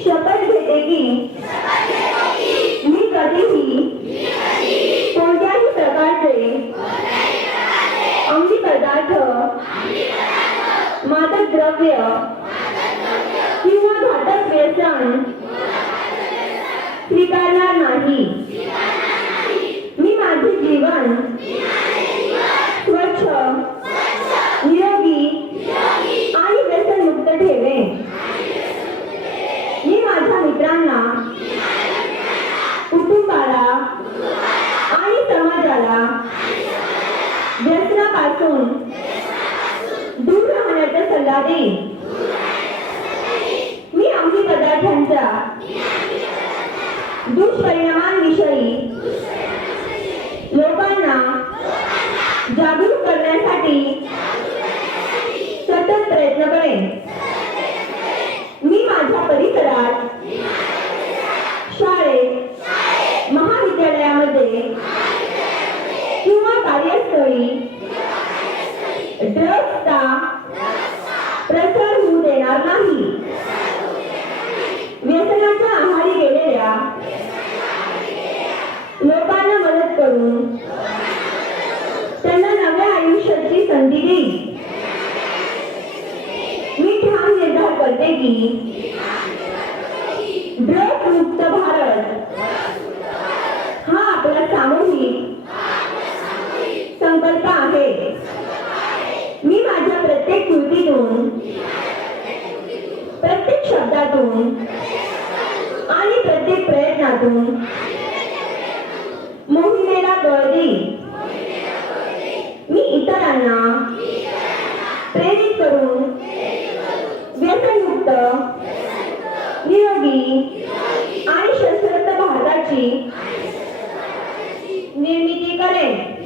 शपथ घेते की मी कधीही कोणत्याही प्रकारचे अंमली पदार्थ मादक द्रव्य किंवा घातक व्यसन स्वीकारणार नाही मी माझे जीवन स्वच्छ निरोगी आणि व्यसनमुक्त ठेवेन मी मुलांना कुटुंबाला आणि समाजाला व्यसनापासून दूर राहण्याचा सल्ला देईन. मी अंमली पदार्थांच्या दुष्परिणामांविषयी लोकांना जागरूक करण्यासाठी सतत प्रयत्न करेन. कार्यस्थळी ड्रग्सचा प्रसार होऊ देणार नाही. व्यसनाच्या आहारी गेलेल्या लोकांना मदत करून त्यांना नव्या आयुष्याची संधी देईल. मी ठाम निर्धार करते की प्रत्येक कृतीतून प्रत्येक शब्दातून आणि प्रत्येक प्रयत्नातून मोहिमेला बळ मी इतरांना प्रेरित करून व्यसनमुक्त निरोगी आणि शस्त्रस्त भारताची निर्मिती करेन.